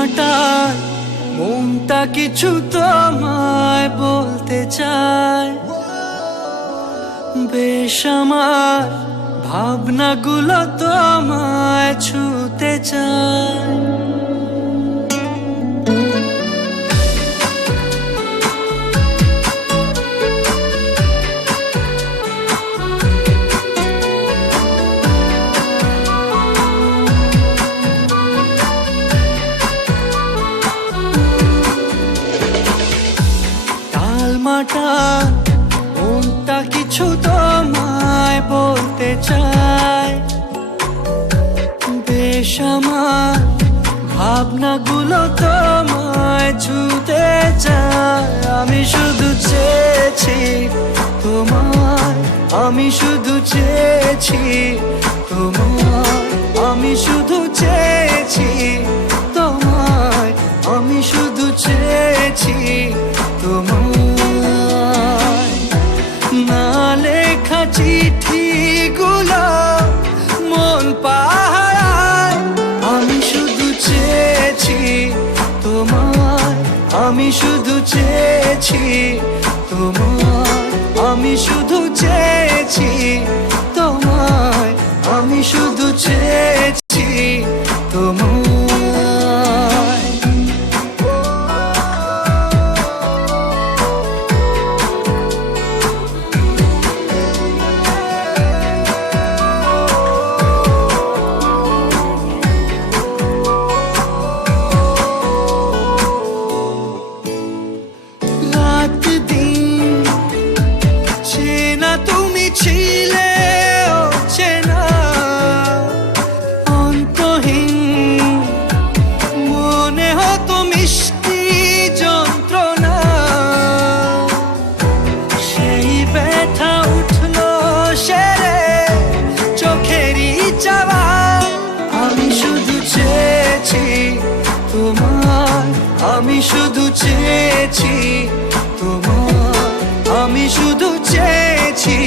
মাটার মনটা কিছু তোমায় বলতে চায়, বেশ আমার ভাবনাগুলো তোমায় ছুতে চায়। টালমাটাল মনটা কিছু তোমায় বলতে চায়, বেশ আমার ভাবনাগুলো তোমায় ছুতে চায়। আমি শুধু চেয়েছি তোমায়, আমি শুধু চেয়েছি তোমায়, আমি শুধু চেয়েছি তোমায়, আমি শুধু চেয়েছি তোমায়। না লেখা চিঠিগুলো মন পাহারায়, আমি শুধু চেয়েছি তোমায়, আমি শুধু চেয়েছি তোমায়, আমি শুধু চেয়েছি তোমায়, আমি শুধু চেয়েছি তোমায়। তুমি ছিলে অচেনা অন্তহীন, মনে হতো মিষ্টি যন্ত্রণা, সেই ব্যথা উঠলো সেরে চোখেরই চাওয়া। আমি শুধু চেয়েছি তোমায়, আমি শুধু চেয়েছি তোমায়, আমি শুধু চেয়েছি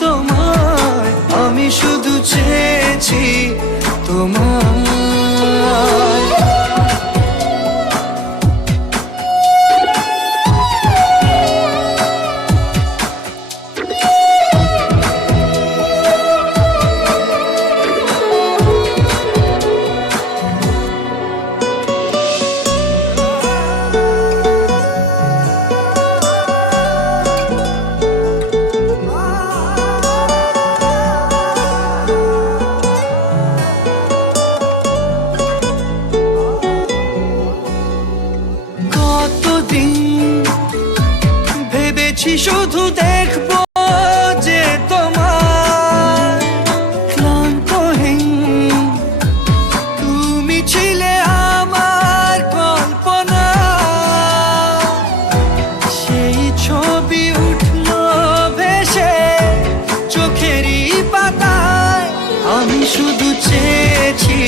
তোমায়, আমি শুধু চেয়েছি তোমায়। ভেবেছি শুধু দেখবো যে তোমার ক্লান্তহীন, তুমি ছিলে আমার কল্পনা, সেই ছবি উঠলো ভেসে চোখেরই পাতায়। আমি শুধু চেয়েছি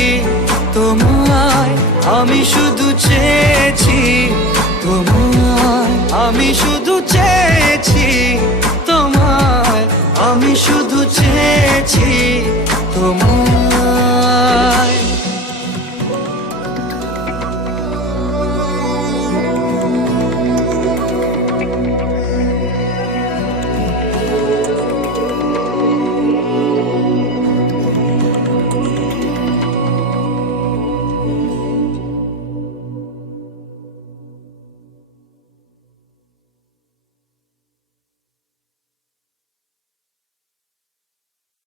তোমায়, আমি শুধু চেয়েছি তোমায়, আমি শুধু চেয়েছি তোমায়, আমি শুধু চেয়েছি তোমায়।